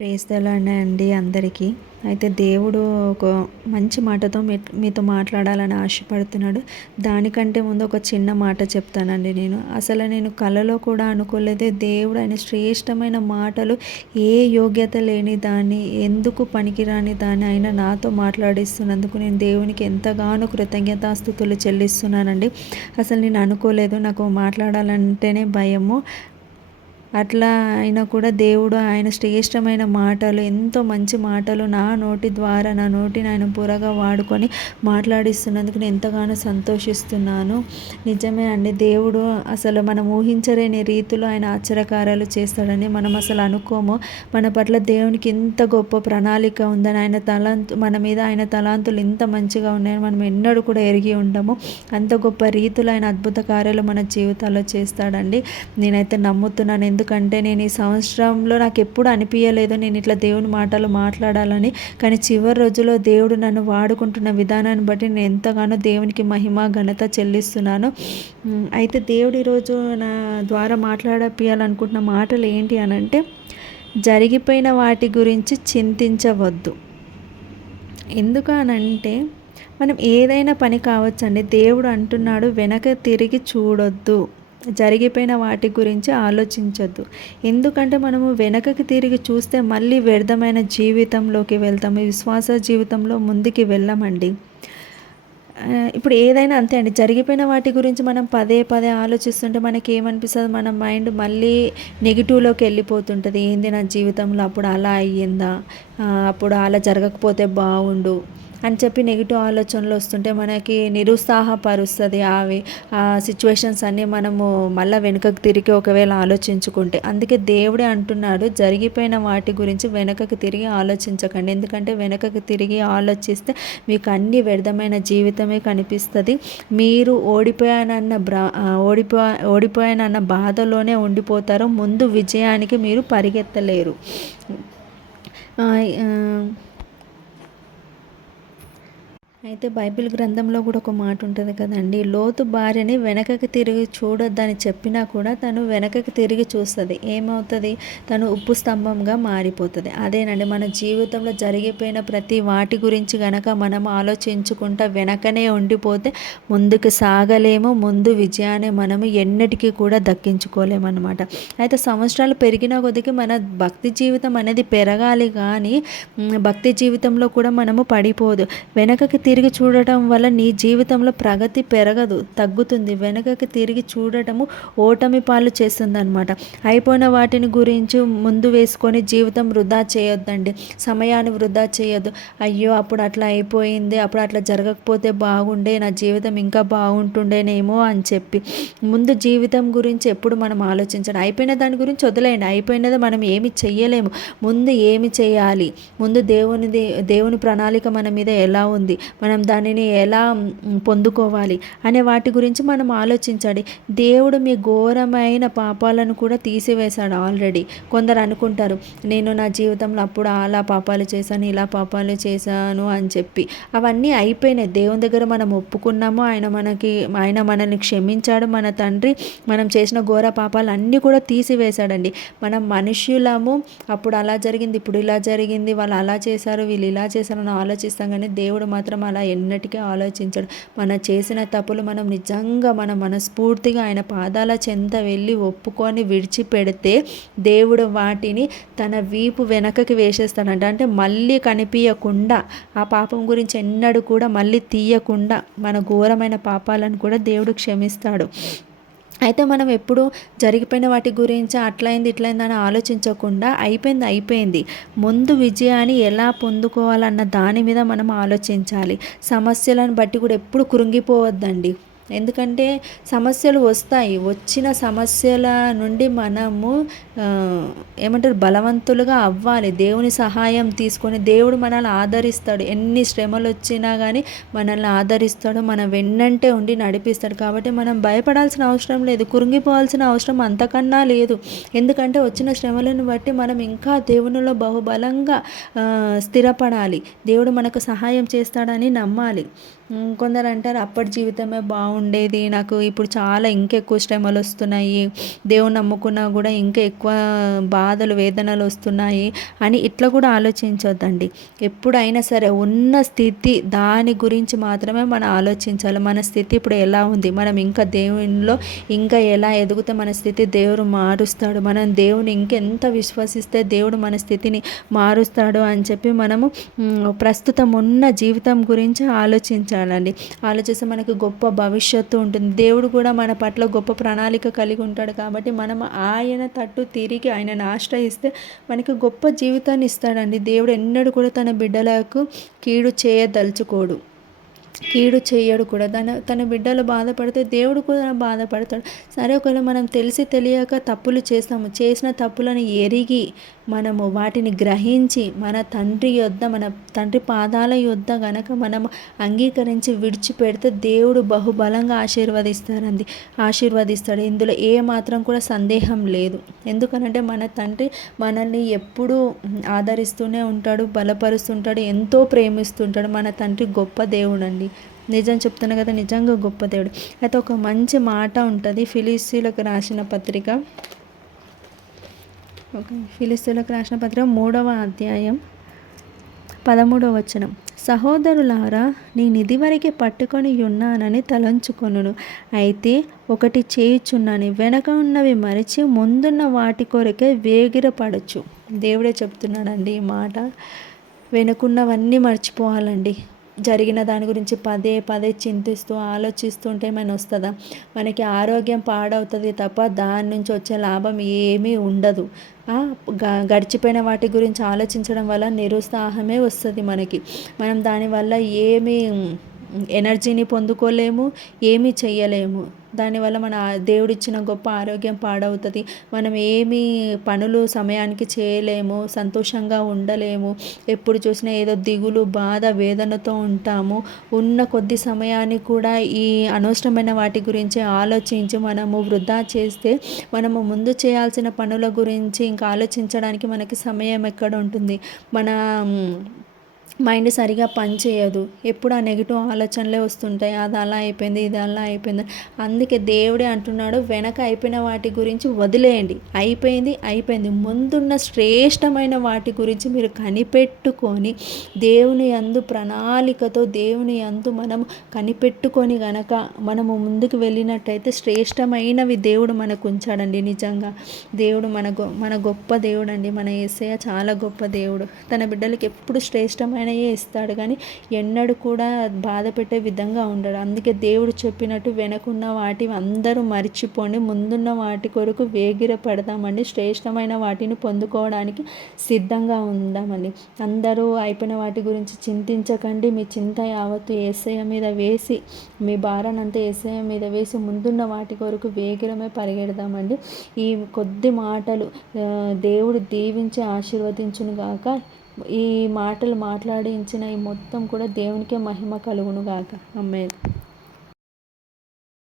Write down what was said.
ప్రేస్తలానే అండి అందరికీ. అయితే దేవుడు ఒక మంచి మాటతో మీ మీతో మాట్లాడాలని ఆశపడుతున్నాడు. దానికంటే ముందు ఒక చిన్న మాట చెప్తానండి నేను. అసలు నేను కలలో కూడా అనుకోలేదు దేవుడు ఆయన శ్రేష్టమైన మాటలు ఏ యోగ్యత లేని దాన్ని ఎందుకు పనికిరాని దాన్ని ఆయన నాతో మాట్లాడిస్తున్నందుకు నేను దేవునికి ఎంతగానో కృతజ్ఞతాస్థుతులు చెల్లిస్తున్నానండి. అసలు నేను అనుకోలేదు నాకు మాట్లాడాలంటేనే భయము. అట్లా అయినా కూడా దేవుడు ఆయన శ్రేష్టమైన మాటలు ఎంతో మంచి మాటలు నా నోటి ద్వారా నా నోటిని ఆయన పూరగా వాడుకొని మాట్లాడిస్తున్నందుకు నేను ఎంతగానో సంతోషిస్తున్నాను. నిజమే అండి దేవుడు అసలు మనం ఊహించలేని రీతిలో ఆయన ఆశ్చర్యకార్యాలు చేస్తాడని మనం అసలు అనుకోము. మన పట్ల దేవునికి ఇంత గొప్ప ప్రణాళిక ఉందని ఆయన తలాంతు మన మీద ఆయన తలాంతులు ఇంత మంచిగా ఉన్నాయని మనం ఎన్నడూ కూడా ఎరిగి ఉండము. అంత గొప్ప రీతిలో ఆయన అద్భుత కార్యాలు మన జీవితాల్లో చేస్తాడండి. నేనైతే నమ్ముతున్నాను. ఎందుకంటే నేను ఈ సంవత్సరంలో నాకు ఎప్పుడు అనిపించలేదు నేను ఇట్లా దేవుని మాటలు మాట్లాడాలని. కానీ చివరి రోజులో దేవుడు నన్ను వాడుకుంటున్న విధానాన్ని బట్టి నేను ఎంతగానో దేవునికి మహిమ ఘనత చెల్లిస్తున్నాను. అయితే దేవుడు ఈరోజు నా ద్వారా మాట్లాడపియాలనుకుంటున్న మాటలు ఏంటి అని అంటే జరిగిపోయిన వాటి గురించి చింతించవద్దు. ఎందుకు అనంటే మనం ఏదైనా పని కావచ్చండి దేవుడు అంటున్నాడు వెనక తిరిగి చూడొద్దు. జరిగిపోయిన వాటి గురించి ఆలోచించద్దు. ఎందుకంటే మనము వెనకకి తిరిగి చూస్తే మళ్ళీ వ్యర్థమైన జీవితంలోకి వెళ్తాము. విశ్వాస జీవితంలో ముందుకి వెళ్ళమండి. ఇప్పుడు ఏదైనా అంతే అండి. జరిగిపోయిన వాటి గురించి మనం పదే పదే ఆలోచిస్తుంటే మనకి ఏమనిపిస్తుంది మన మైండ్ మళ్ళీ నెగిటివ్లోకి వెళ్ళిపోతుంటుంది. ఏంది నా జీవితంలో అప్పుడు అలా అయ్యిందా? అప్పుడు అలా జరగకపోతే బాగుండు. అని చెప్పి నెగిటివ్ ఆలోచనలు వస్తుంటే మనకి నిరుత్సాహపరుస్తుంది అవి ఆ సిచ్యువేషన్స్ అన్నీ మనము మళ్ళీ వెనుకకు తిరిగి ఒకవేళ ఆలోచించుకుంటే. అందుకే దేవుడే అంటున్నాడు జరిగిపోయిన వాటి గురించి వెనకకు తిరిగి ఆలోచించకండి. ఎందుకంటే వెనకకు తిరిగి ఆలోచిస్తే మీకు అన్ని వ్యర్థమైన జీవితమే కనిపిస్తుంది. మీరు ఓడిపోయానన్న బ్రా ఓడిపో ఓడిపోయానన్న బాధలోనే ఉండిపోతారు. ముందు విజయానికి మీరు పరిగెత్తలేరు. అయితే బైబిల్ గ్రంథంలో కూడా ఒక మాట ఉంటుంది కదండి లోతు భార్యని వెనకకి తిరిగి చూడొద్దని చెప్పినా కూడా తను వెనకకి తిరిగి చూస్తుంది. ఏమవుతుంది? తను ఉప్పు స్తంభంగా మారిపోతుంది. అదేనండి మన జీవితంలో జరిగిపోయిన ప్రతి వాటి గురించి గనక మనం ఆలోచించుకుంటా వెనకనే ఉండిపోతే ముందుకు సాగలేము ముందు విజయాన్ని మనము ఎన్నటికీ కూడా దక్కించుకోలేమన్నమాట. అయితే సంవత్సరాలు పెరిగిన కొద్దికి మన భక్తి జీవితం అనేది పెరగాలి కానీ భక్తి జీవితంలో కూడా మనము పడిపోదు. వెనకకి తిరిగి చూడటం వల్ల నీ జీవితంలో ప్రగతి పెరగదు తగ్గుతుంది. వెనుకకి తిరిగి చూడటము ఓటమి పాలు చేస్తుంది అనమాట అయిపోయిన వాటిని గురించి ముందు వేసుకొని జీవితం వృధా చేయొద్దండి. సమయాన్ని వృధా చేయొద్దు. అయ్యో అప్పుడు అట్లా అయిపోయింది అప్పుడు అట్లా జరగకపోతే బాగుండే నా జీవితం ఇంకా బాగుంటుండేనేమో అని చెప్పి. ముందు జీవితం గురించి ఎప్పుడు మనం ఆలోచించండి అయిపోయిన దాని గురించి వదిలేయండి. అయిపోయినది మనం ఏమి చెయ్యలేము. ముందు ఏమి చేయాలి? ముందు దేవునిది దేవుని ప్రణాళిక మన మీద ఎలా ఉంది? మనం దానిని ఎలా పొందుకోవాలి అనే వాటి గురించి మనం ఆలోచించాలి దేవుడు మీ ఘోరమైన పాపాలను కూడా తీసివేశాడు ఆల్రెడీ. కొందరు అనుకుంటారు నేను నా జీవితంలో అప్పుడు అలా పాపాలు చేశాను ఇలా పాపాలు చేశాను అని చెప్పి. అవన్నీ అయిపోయినాయి. దేవుని దగ్గర మనం ఒప్పుకున్నాము. ఆయన మనకి ఆయన మనల్ని క్షమించాడు. మన తండ్రి మనం చేసిన ఘోర పాపాలు అన్నీ కూడా తీసివేశాడండి. మనం మనుష్యులము. అప్పుడు అలా జరిగింది ఇప్పుడు ఇలా జరిగింది వాళ్ళు అలా చేశారు వీళ్ళు ఇలా చేశారని ఆలోచిస్తాం. కానీ దేవుడు మాత్రం అలా ఎన్నటికీ ఆలోచించడు. మన చేసిన తప్పులు మనం నిజంగా మన మనస్ఫూర్తిగా ఆయన పాదాల చెంత వెళ్ళి ఒప్పుకొని విడిచిపెడితే దేవుడు వాటిని తన వీపు వెనకకి వేసేస్తాడంట. అంటే మళ్ళీ కనిపించకుండా ఆ పాపం గురించి ఎన్నడూ కూడా మళ్ళీ తీయకుండా మన ఘోరమైన పాపాలను కూడా దేవుడు క్షమిస్తాడు. అయితే మనం ఎప్పుడు జరిగిపోయిన వాటి గురించి అట్లయింది ఇట్లయింది అని ఆలోచించకుండా అయిపోయింది అయిపోయింది. ముందు విజయాన్ని ఎలా పొందుకోవాలన్న దాని మీద మనం ఆలోచించాలి. సమస్యలను బట్టి కూడా ఎప్పుడు కృంగిపోవద్దండి. ఎందుకంటే సమస్యలు వస్తాయి. వచ్చిన సమస్యల నుండి మనము ఏమంటారు బలవంతులుగా అవ్వాలి. దేవుని సహాయం తీసుకొని దేవుడు మనల్ని ఆదరిస్తాడు. ఎన్ని శ్రమలు వచ్చినా కానీ మనల్ని ఆదరిస్తాడు. మన వెన్నంటే ఉండి నడిపిస్తాడు. కాబట్టి మనం భయపడాల్సిన అవసరం లేదు. కురింగిపోవాల్సిన అవసరం అంతకన్నా లేదు. ఎందుకంటే వచ్చిన శ్రమలను బట్టి మనం ఇంకా దేవునిలో బహుబలంగా స్థిరపడాలి. దేవుడు మనకు సహాయం చేస్తాడని నమ్మాలి. కొందరు అంటారు అప్పటి జీవితమే బాగుండేది. నాకు ఇప్పుడు చాలా ఇంకెక్కువ శ్రమలు వస్తున్నాయి. దేవుని నమ్ముకున్నా కూడా ఇంకా ఎక్కువ బాధలు వేదనలు వస్తున్నాయి అని ఇట్లా కూడా ఆలోచించొద్దండి. ఎప్పుడైనా సరే ఉన్న స్థితి దాని గురించి మాత్రమే మనం ఆలోచించాలి. మన స్థితి ఇప్పుడు ఎలా ఉంది? మనం ఇంకా దేవునిలో ఇంకా ఎలా ఎదుగుతే మన స్థితి దేవుడు మారుస్తాడు. మనం దేవుని ఇంకెంత విశ్వసిస్తే దేవుడు మన స్థితిని మారుస్తాడు అని చెప్పి మనము ప్రస్తుతం ఉన్న జీవితం గురించి ఆలోచించాలి. ఆలోచించాలండి ఆలోచిస్తే మనకి గొప్ప భవిష్యత్తు ఉంటుంది. దేవుడు కూడా మన పట్ల గొప్ప ప్రణాళిక కలిగి ఉంటాడు కాబట్టి మనం ఆయన తట్టు తిరిగి ఆయనను ఆశ్రయిస్తే మనకి గొప్ప జీవితాన్ని ఇస్తాడండి. దేవుడు ఎన్నడూ కూడా తన బిడ్డలకు కీడు చేయదలుచుకోడు. కీడు చేయడు కూడా. తన తన బిడ్డలు బాధపడితే దేవుడు కూడా బాధపడతాడు. సరే ఒకవేళ మనం తెలిసి తెలియక తప్పులు చేస్తాము. చేసిన తప్పులను ఎరిగి మనము వాటిని గ్రహించి మన తండ్రి యొద్ద మన తండ్రి పాదాల యొద్ద గనక మనం అంగీకరించి విడిచిపెడితే దేవుడు బహుబలంగా ఆశీర్వదిస్తారండి ఆశీర్వదిస్తాడు. ఇందులో ఏ మాత్రం కూడా సందేహం లేదు. ఎందుకనంటే మన తండ్రి మనల్ని ఎప్పుడూ ఆదరిస్తూనే ఉంటాడు బలపరుస్తుంటాడు ఎంతో ప్రేమిస్తుంటాడు. మన తండ్రి గొప్ప దేవుడు అండి నిజం చెప్తున్నా కదా నిజంగా గొప్ప దేవుడు. అయితే ఒక మంచి మాట ఉంటుంది ఫిలిస్తీన్లకు రాసిన పత్రిక. ఓకే ఫిలిస్తీన్లకు రాసిన పత్రిక మూడవ అధ్యాయం పదమూడవ వచనం. సహోదరులారా నేను ఇదివరకే పట్టుకొని ఉన్నానని తలంచుకొనును. అయితే ఒకటి చేయుచున్నాను వెనక ఉన్నవి మరిచి ముందున్న వాటి కొరకే వేగిరపడచ్చు. దేవుడే చెప్తున్నాడండి ఈ మాట. వెనుకున్నవన్నీ మర్చిపోవాలండి. జరిగిన దాని గురించి పదే పదే చింతిస్తూ ఆలోచిస్తుంటే మన వస్తుందా మనకి ఆరోగ్యం పాడవుతుంది తప్ప దాని నుంచి వచ్చే లాభం ఏమీ ఉండదు. గడిచిపోయిన వాటి గురించి ఆలోచించడం వల్ల నిరుత్సాహమే వస్తుంది మనకి. మనం దానివల్ల ఏమీ ఎనర్జీని పొందుకోలేము ఏమీ చేయలేము దానివల్ల మన దేవుడిచ్చిన గొప్ప ఆరోగ్యం పాడవుతుంది. మనం ఏమి పనులు సమయానికి చేయలేము సంతోషంగా ఉండలేము. ఎప్పుడు చూసినా ఏదో దిగులు బాధ వేదనతో ఉంటాము. ఉన్న కొద్ది సమయాన్ని కూడా ఈ అనవసరమైన వాటి గురించి ఆలోచించి మనము వృధా చేస్తే మనము ముందు చేయాల్సిన పనుల గురించి ఇంకా ఆలోచించడానికి మనకి సమయం ఎక్కడ ఉంటుంది? మన మైండ్ సరిగా పనిచేయదు ఎప్పుడు ఆ నెగిటివ్ ఆలోచనలే వస్తుంటాయి. అది అలా అయిపోయింది ఇది అలా అయిపోయింది. అందుకే దేవుడే అంటున్నాడు వెనక అయిపోయిన వాటి గురించి వదిలేయండి. అయిపోయింది అయిపోయింది. ముందున్న శ్రేష్టమైన వాటి గురించి మీరు కనిపెట్టుకొని దేవుని అందు ప్రణాళికతో దేవుని అందు మనం కనిపెట్టుకొని గనక మనము ముందుకు వెళ్ళినట్టయితే శ్రేష్టమైనవి దేవుడు మనకు ఉంచాడండి నిజంగా. దేవుడు మన గొ మన గొప్ప దేవుడు అండి మన ఏసయ్య చాలా గొప్ప దేవుడు. తన బిడ్డలకు ఎప్పుడు శ్రేష్టమైన ఆయనయే ఇస్తాడు. కానీ ఎన్నడూ కూడా బాధ పెట్టే విధంగా ఉండడు. అందుకే దేవుడు చెప్పినట్టు వెనకున్న వాటి అందరూ మర్చిపోండి. ముందున్న వాటి కొరకు వేగిర పడదామండి శ్రేష్టమైన వాటిని పొందుకోవడానికి సిద్ధంగా ఉందామండి. అందరూ అయిపోయిన వాటి గురించి చింతించకండి. మీ చింత యావత్తు ఏసయ మీద వేసి మీ భారానంతా ఏసయ మీద వేసి ముందున్న వాటి కొరకు వేగిరమే పరిగెడదామండి. ఈ కొద్ది మాటలు దేవుడు దీవించి ఆశీర్వదించును గాక ఈ మాటలు మాట్లాడించిన ఈ మొత్తం కూడా దేవునికే మహిమ కలుగును గాక అమ్మే